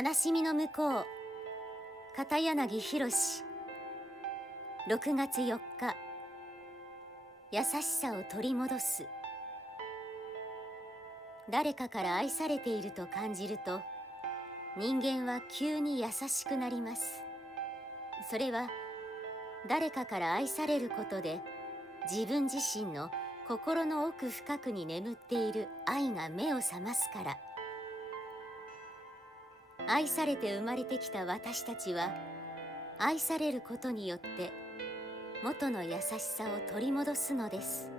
悲しみの向こう、片柳宏。6月4日、優しさを取り戻す。誰かから愛されていると感じると、人間は急に優しくなります。それは誰かから愛されることで、自分自身の心の奥深くに眠っている愛が目を覚ますから。愛されて生まれてきた私たちは、愛されることによって元の優しさを取り戻すのです。